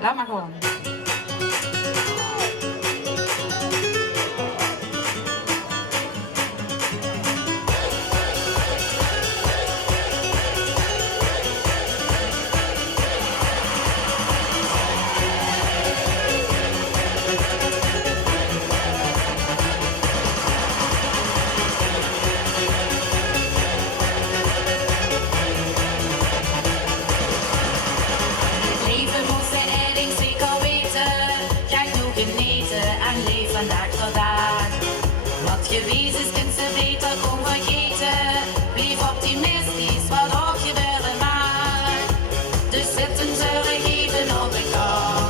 Laat maar gewoon. Leven moet de edding zeker weten. Ga genoeg genieten en leef vandaag voor dag. Wat geweest is, kunt ze beter kon vergeten. Blijf optimistisch, wat ook gebeuren mag. Dus zitten ze geven op elkaar.